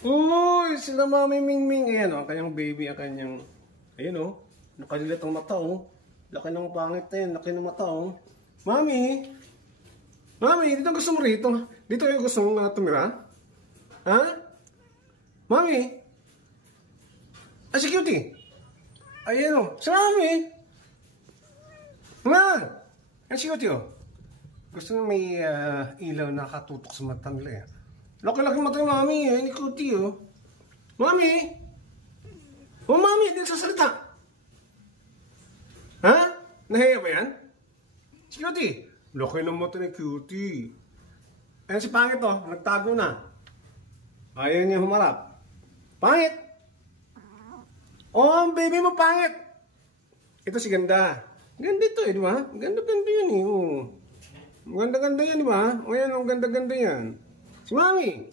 Uy, sila Mami Mingming. Ayan o, ang kanyang baby, ang kanyang... Ayan o, nakalilat ang mata o. Laki ng pangit na yan, laki ng mata o. Mami! Mami, dito gusto mo rito? Dito kayo gusto mong tumira? Ha? Mami? Ah, si Cutie! Ayan o, si Mami! Nga! Ayan si Cutie o. Gusto nga may ilaw na nakatutok sa mata nila eh. Laki-laki mata ng Mami eh, ni Cutie oh. Mami! Oh Mami, hindi sasalita. Ha? Nahiya ba yan? Si Cutie. Laki ng mata ni Cutie. Ayan si Pangit oh, nagtago na. Ayaw niya humarap. Pangit! Oh, ang baby mo Pangit! Ito si Ganda. Ganda ito eh, di ba? Ganda-ganda yun eh. Oh. Ganda-ganda yan, di ba? O yan, ang ganda-ganda yan. Si Mami!